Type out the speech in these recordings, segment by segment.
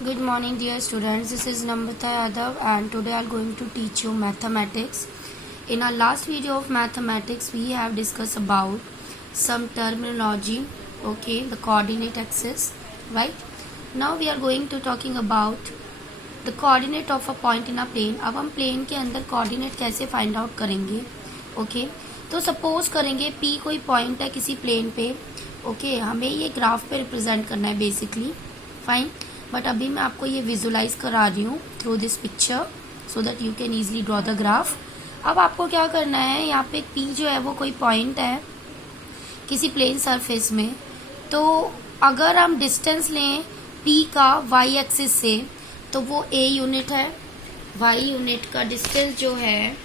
Good morning, dear students. This is Namrata Yadav, and today I am going to teach you mathematics. In our last video of mathematics, we have discussed about some terminology. Okay, the coordinate axis, right? Now we are going to talking about the coordinate of a point in a plane. अब हम plane के अंदर coordinate कैसे find out करेंगे? Okay, तो suppose करेंगे P कोई point है किसी plane पे. Okay, हमें ये ग्राफ पे रिप्रेजेंट करना है बेसिकली. फाइन, बट अभी मैं आपको ये विजुलाइज करा रही हूँ through this picture so that you can easily draw the graph. अब आपको क्या करना है, यहाँ पे P जो है वो कोई पॉइंट है किसी प्लेन सरफेस में. तो अगर हम डिस्टेंस लें P का y एक्सिस से तो वो a यूनिट है. y यूनिट का डिस्टेंस जो है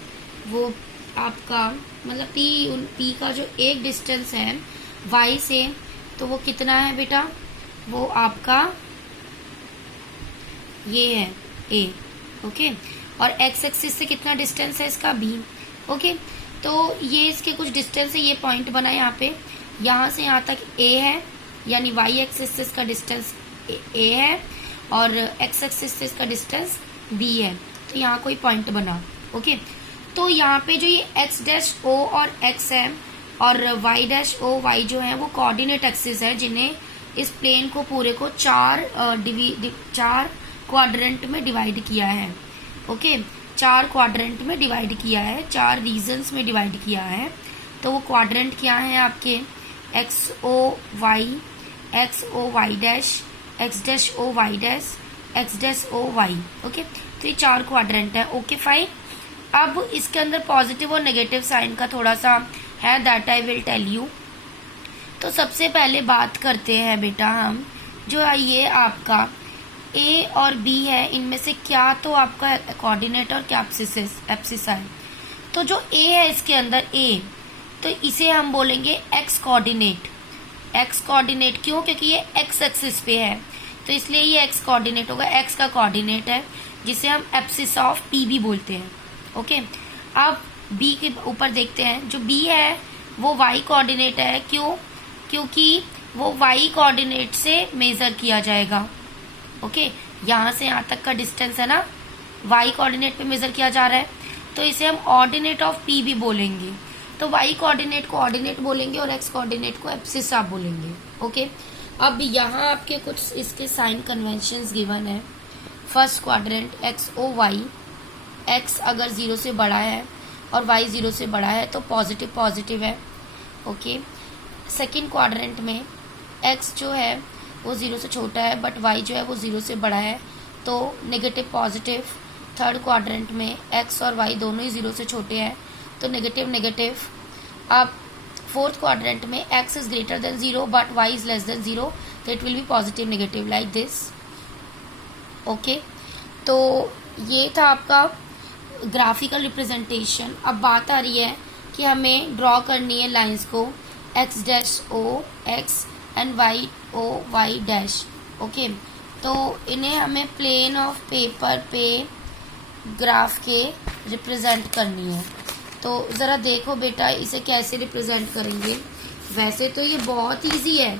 वो आपका मतलब P का जो एक डिस्टेंस है y से तो वो कितना है बेटा, वो आपका ये है a. ओके, और x एक्सिस से कितना डिस्टेंस है इसका b. ओके, तो ये इसके कुछ डिस्टेंस है, ये पॉइंट बना यहाँ पे, यहाँ से यहाँ तक a है, यानी y एक्सिस से इसका डिस्टेंस a है और x एक्सिस से इसका डिस्टेंस b है. तो यहाँ कोई पॉइंट बना. ओके, तो यहाँ पे जो ये x डैश o और x है और y डैश o y जो है वो कोऑर्डिनेट एक्सिस है जिन्हें इस प्लेन को पूरे को चार क्वाड्रेंट में डिवाइड किया है. ओके, चार क्वाड्रेंट में डिवाइड किया है, चार रीजन्स में डिवाइड किया है. तो वो क्वाड्रेंट क्या है आपके, X O Y dash, X dash O Y dash, X dash O Y. Okay, तो ये चार क्वाड्रेंट है. Okay fine. अब इसके अंदर पॉजिटिव और नेगेटिव साइन का थोड़ा सा है, that I will tell you. तो सबसे पहले बात करते हैं बेटा हम, जो ये आपका A और B है, इनमें से क्या तो आपका कोऑर्डिनेट और क्या एब्सिस है. तो जो A है इसके अंदर A, तो इसे हम बोलेंगे x कोऑर्डिनेट. x कोऑर्डिनेट क्यों, क्योंकि ये x एक्सिस पे है तो इसलिए ये x कोऑर्डिनेट होगा, x का कोऑर्डिनेट है जिसे हम एब्सिस ऑफ P भी बोलते हैं. ओके, अब B के ऊपर देखते हैं. जो B है वो y कोऑर्डिनेट है. क्यों, क्योंकि वो y कोऑर्डिनेट से मेजर किया जाएगा. ओके, यहाँ से यहाँ तक का डिस्टेंस है ना, y कोऑर्डिनेट पे मेजर किया जा रहा है, तो इसे हम ऑर्डिनेट ऑफ P भी बोलेंगे. तो y कोऑर्डिनेट को ऑर्डिनेट बोलेंगे और x कोऑर्डिनेट को एब्सिस आप बोलेंगे. ओके, अब यहाँ आपके कुछ इसके साइन कन्वेंशंस गिवन है. First quadrant X O Y, x अगर 0 से बड़ा है और y 0 से बड़ा है तो पॉजिटिव पॉजिटिव है. ओके, सेकेंड क्वाड्रेंट में x जो है वो 0 से छोटा है बट y जो है वो 0 से बड़ा है तो नेगेटिव पॉजिटिव. थर्ड क्वाड्रेंट में x और y दोनों ही 0 से छोटे हैं तो नेगेटिव नेगेटिव. अब फोर्थ क्वाड्रेंट में x is greater than 0 but y is less than 0 तो it will be positive negative like this. Okay, तो ये था आपका ग्राफिकल रिप्रेजेंटेशन. अब बात आ रही है कि हमें ड्रॉ करनी है लाइंस को x dash o x and y o y dash. Okay, तो इन्हें हमें प्लेन ऑफ पेपर पे ग्राफ के रिप्रेजेंट करनी है. तो ज़रा देखो बेटा इसे कैसे रिप्रेजेंट करेंगे. वैसे तो ये बहुत इजी है,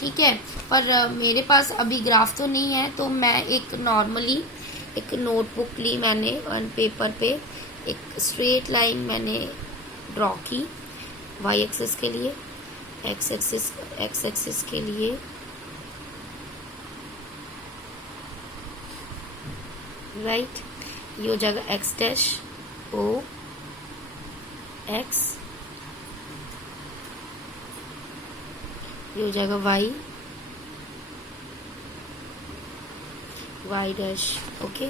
ठीक है, पर मेरे पास अभी ग्राफ तो नहीं है तो मैं एक नॉर्मली एक नोटबुक ली मैंने और पेपर पे एक स्ट्रेट लाइन मैंने ड्रॉ की y एक्सिस के लिए, x एक्सिस के लिए, राइट. ये हो जाएगा x डैश o x, ये हो जाएगा y डैश. ओके,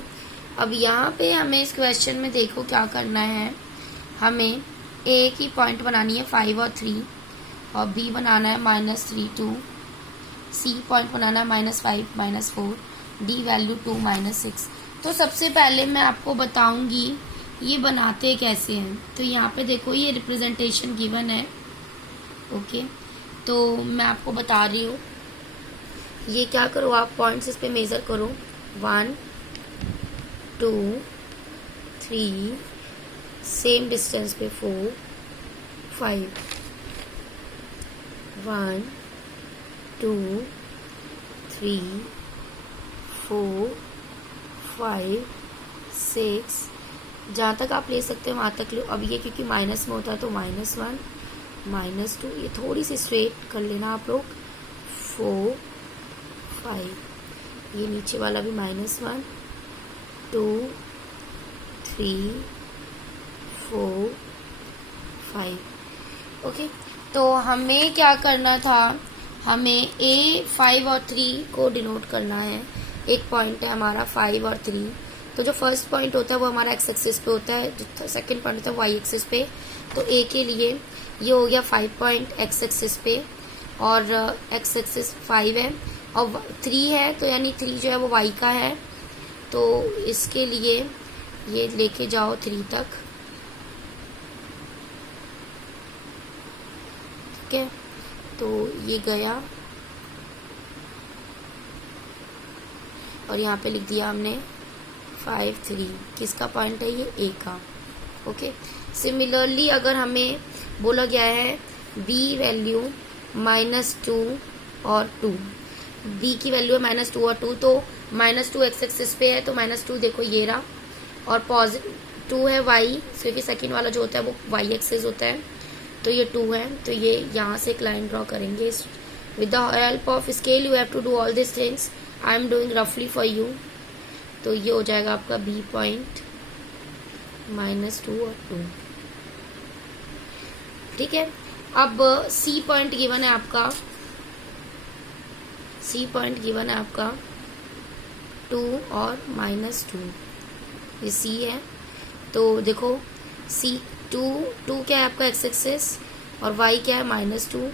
अब यहाँ पे हमें इस क्वेश्चन में देखो क्या करना है. हमें a की पॉइंट बनानी है 5 और 3 और b बनाना है -3 2, c पॉइंट बनाना है -5 -4, d वैल्यू 2 -6. तो सबसे पहले मैं आपको बताऊंगी ये बनाते कैसे हैं. तो यहाँ पे देखो ये रिप्रेजेंटेशन गिवन है. ओके, तो मैं आपको बता रही हूँ. ये क्या करो, आप पॉइंट्स इस पे मेजर करो. 1 2 3, सेम डिस्टेंस पे 4 5, 1 2 3 4 5 6, जहाँ तक आप ले सकते हैं वहाँ तक लो। अब ये क्योंकि माइनस में होता है तो -1 -2, ये थोड़ी सी स्ट्रेट कर लेना आप लोग। 4 5, ये नीचे वाला भी -1 2 3 4 5। ओके, तो हमें क्या करना था, हमें A 5 और 3 को डिनोट करना है। एक पॉइंट है हमारा 5 और 3, तो जो फर्स्ट पॉइंट होता है वो हमारा एक्स एक्सिस पे होता है, जो सेकंड पॉइंट होता है वाई एक्सिस पे। तो A के लिए ये हो गया 5 पॉइंट एक्स एक्सिस पे, और एक्स एक्सिस 5 है और 3 है, तो यानी 3 जो है वो y का है। तो इसके लिए ये लेके जाओ 3 तक, ठीक है। तो ये गया और यहाँ पे लिख दिया हमने 5 3, किसका पॉइंट है, ये A का। ओके, सिमिलरली अगर हमें बोला गया है B वैल्यू -2 और 2, B की वैल्यू है -2 और 2, तो -2 एक्स एक्सिस पे है, तो -2 देखो ये रहा, और +2 है y, क्योंकि सेकेंड वाला जो होता है वो y एक्सिस होता है, तो ये 2 है। तो ये यहाँ से एक लाइन ड्रॉ करेंगे। With the help of scale you have to do all this things, I am doing रफली फॉर यू। तो ये हो जाएगा आपका B पॉइंट -2 और 2, ठीक है। अब C पॉइंट गिवन है आपका, C पॉइंट गिवन है आपका 2 और -2, ये C है। तो देखो C2 क्या है आपका एक्स एक्सिस, और y क्या है -2,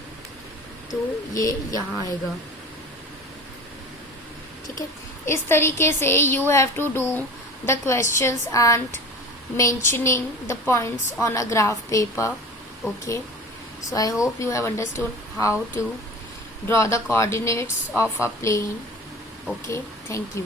तो ये यहाँ आएगा, ठीक है। इस तरीके से you have to do the questions and mentioning the points on a graph paper. Okay, so I hope you have understood how to draw the coordinates of a plane. Okay, thank you.